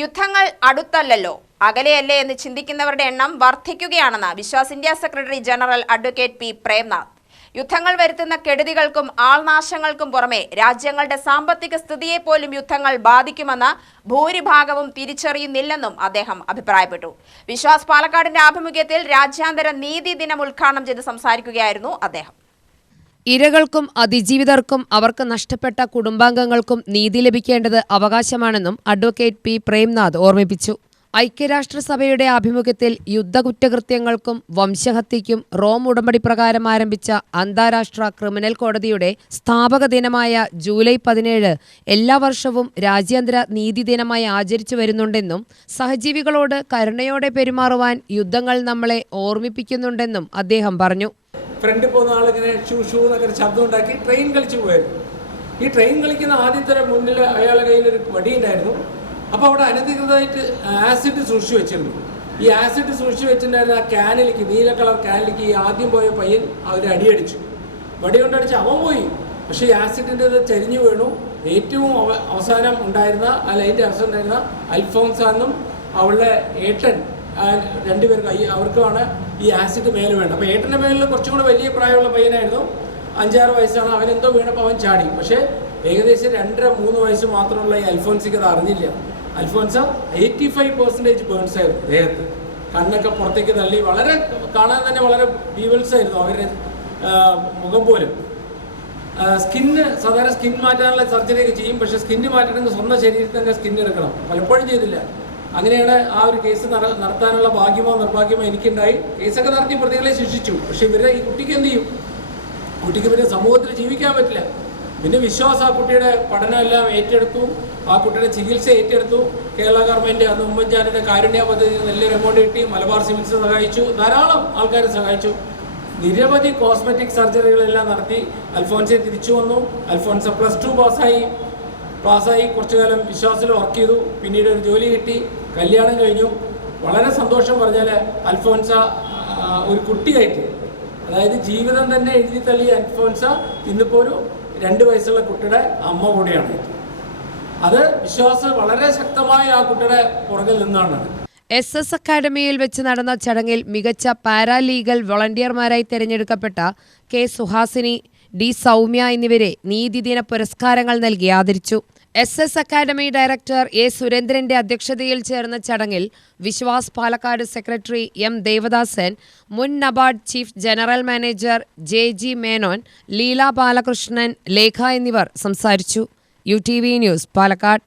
യുദ്ധങ്ങൾ അടുത്തല്ലല്ലോ അകലെയല്ലേ എന്ന് ചിന്തിക്കുന്നവരുടെ എണ്ണം വർദ്ധിക്കുകയാണെന്ന് Viswas India secretary general advocate P Premnath. യുദ്ധങ്ങൾ വരുത്തുന്ന കെടുതികൾക്കും ആൾനാശങ്ങൾക്കും പുറമെ രാജ്യങ്ങളുടെ സാമ്പത്തിക സ്ഥിതിയെപ്പോലും യുദ്ധങ്ങൾ ബാധിക്കുമെന്ന് ഭൂരിഭാഗവും തിരിച്ചറിയുന്നില്ലെന്നും അദ്ദേഹം അഭിപ്രായപ്പെട്ടു. വിശ്വാസ് പാലക്കാടിന്റെ ആഭിമുഖ്യത്തിൽ രാജ്യാന്തര നീതി ദിനം ഉദ്ഘാടനം ചെയ്ത് സംസാരിക്കുകയായിരുന്നു അദ്ദേഹം. ഇരകൾക്കും അതിജീവിതർക്കും അവർക്ക് നഷ്ടപ്പെട്ട കുടുംബാംഗങ്ങൾക്കും നീതി ലഭിക്കേണ്ടത് അവകാശമാണെന്നും അഡ്വക്കേറ്റ് പി പ്രേംനാഥ് ഓർമ്മിപ്പിച്ചു. ഐക്യരാഷ്ട്രസഭയുടെ ആഭിമുഖ്യത്തിൽ യുദ്ധകുറ്റകൃത്യങ്ങൾക്കും വംശഹത്യയ്ക്കും റോം ഉടമ്പടി പ്രകാരം ആരംഭിച്ച അന്താരാഷ്ട്ര ക്രിമിനൽ കോടതിയുടെ സ്ഥാപക ദിനമായ ജൂലൈ 17 എല്ലാ വർഷവും രാജ്യാന്തര നീതി ദിനമായി ആചരിച്ചു വരുന്നുണ്ടെന്നും സഹജീവികളോട് കരുണയോടെ പെരുമാറുവാൻ യുദ്ധങ്ങൾ നമ്മളെ ഓർമ്മിപ്പിക്കുന്നുണ്ടെന്നും അദ്ദേഹം പറഞ്ഞു. ഫ്രണ്ടിൽ പോകുന്ന ആളിങ്ങനെ ഷൂ എന്നൊക്കെ ശബ്ദം ഉണ്ടാക്കി ട്രെയിൻ കളിച്ചു പോയായിരുന്നു. ഈ ട്രെയിൻ കളിക്കുന്ന ആദ്യത്തെ മുന്നിൽ അയാളുടെ കയ്യിലൊരു വടിയുണ്ടായിരുന്നു. അപ്പോൾ അവിടെ അനധികൃതമായിട്ട് ആസിഡ് സൂക്ഷിച്ചു വെച്ചിരുന്നു. ഈ ആസിഡ് സൂക്ഷിച്ചു വെച്ചിട്ടുണ്ടായിരുന്ന ആ ക്യാനിലേക്ക്, നീല കളർ ക്യാനിലേക്ക് ഈ ആദ്യം പോയ പയ്യൻ അവർ അടിയടിച്ചു. വടി കൊണ്ടടിച്ച് അവൻ പോയി. പക്ഷേ ഈ ആസിഡിൻ്റെ ഇത് ചരിഞ്ഞു വീണു. ഏറ്റവും അവസാനം ഉണ്ടായിരുന്ന അതിൻ്റെ അവസാനം ഉണ്ടായിരുന്ന അൽഫോൻസാന്നും അവളുടെ ഏട്ടൻ രണ്ടുപേർക്ക് അവർക്കുമാണ് ഈ ആസിഡ് മേലെ വേണ്ടത്. അപ്പോൾ ഏട്ടൻ്റെ മേലിൽ കുറച്ചും കൂടെ വലിയ പ്രായമുള്ള പയ്യനായിരുന്നു. 5-6 വയസ്സാണ്. അവനെന്തോ വീണപ്പോൾ അവൻ ചാടി. പക്ഷേ ഏകദേശം 2-3 വയസ്സ് മാത്രമുള്ള ഈ അൽഫോൻസിക്ക് അത് അറിഞ്ഞില്ല. അൽഫോൻസ 85% ബേൺസ് ആയിരുന്നു ദേഹത്ത്. കണ്ണൊക്കെ പുറത്തേക്ക് തള്ളി, വളരെ കാണാൻ തന്നെ വളരെ വീവൽസ് ആയിരുന്നു അവരുടെ മുഖം പോലും. സാധാരണ സ്കിൻ മാറ്റാനുള്ള സർജറിയൊക്കെ ചെയ്യും. പക്ഷേ സ്കിന്ന് മാറ്റണമെങ്കിൽ സ്വന്തം ശരീരത്തിൽ തന്നെ സ്കിൻ എടുക്കണം. പലപ്പോഴും ചെയ്തില്ല. അങ്ങനെയാണ് ആ ഒരു കേസ് നടത്താനുള്ള ഭാഗ്യമോ നിർഭാഗ്യമോ എനിക്കുണ്ടായി. കേസൊക്കെ നടത്തി പ്രതികളെ ശിക്ഷിച്ചു. പക്ഷേ ഈ കുട്ടിക്ക് എന്ത് ചെയ്യും? കുട്ടിക്ക് പിന്നെ സമൂഹത്തിൽ ജീവിക്കാൻ പറ്റില്ല. പിന്നെ വിശ്വാസം ആ കുട്ടിയുടെ പഠനമെല്ലാം ഏറ്റെടുത്തു. ആ കുട്ടിയുടെ ചികിത്സ ഏറ്റെടുത്തു. കേരള ഗവൺമെൻറ് അന്ന് ഉമ്മൻചാണ്ടിയുടെ കാരുണ്യ പദ്ധതി നല്ലൊരു എമൗണ്ട് കിട്ടി. മലബാർ സിവിൽസ് സഹായിച്ചു. ധാരാളം ആൾക്കാർ സഹായിച്ചു. നിരവധി കോസ്മെറ്റിക് സർജറികളെല്ലാം നടത്തി അൽഫോൻസെ തിരിച്ചു വന്നു. അൽഫോൻസ +2 പാസ്സായി കുറച്ചു കാലം വിശ്വാസത്തിൽ വർക്ക് ചെയ്തു. പിന്നീട് ഒരു ജോലി കിട്ടി. കല്യാണം കഴിഞ്ഞു. വളരെ സന്തോഷം പറഞ്ഞാൽ അൽഫോൻസ ഒരു കുട്ടിയായിട്ട്, അതായത് ജീവിതം തന്നെ എഴുതി തള്ളിയ അൽഫോൻസ ഇന്നിപ്പോൾ ഒരു 2 വയസ്സുള്ള കുട്ടിയുടെ അമ്മ കൂടിയാണ്. അത് വിശ്വാസം വളരെ ശക്തമായ ആ കുട്ടിയുടെ പുറകിൽ നിന്നാണ്. SS അക്കാഡമിയിൽ വെച്ച് നടന്ന ചടങ്ങിൽ മികച്ച പാരാലീഗൽ വോളണ്ടിയർമാരായി തിരഞ്ഞെടുക്കപ്പെട്ട കെ സുഹാസിനി, ഡി സൗമ്യ എന്നിവരെ നീതിദിന പുരസ്കാരങ്ങൾ നൽകി ആദരിച്ചു. SS അക്കാഡമി ഡയറക്ടർ എ സുരേന്ദ്രന്റെ അധ്യക്ഷതയിൽ ചേർന്ന ചടങ്ങിൽ വിശ്വാസ് പാലക്കാട് സെക്രട്ടറി M ദേവദാസൻ, മുൻ NABARD chief general manager JG Menon, Leela Balakrishnan, Lekha എന്നിവർ സംസാരിച്ചു. UTV news Palakkad.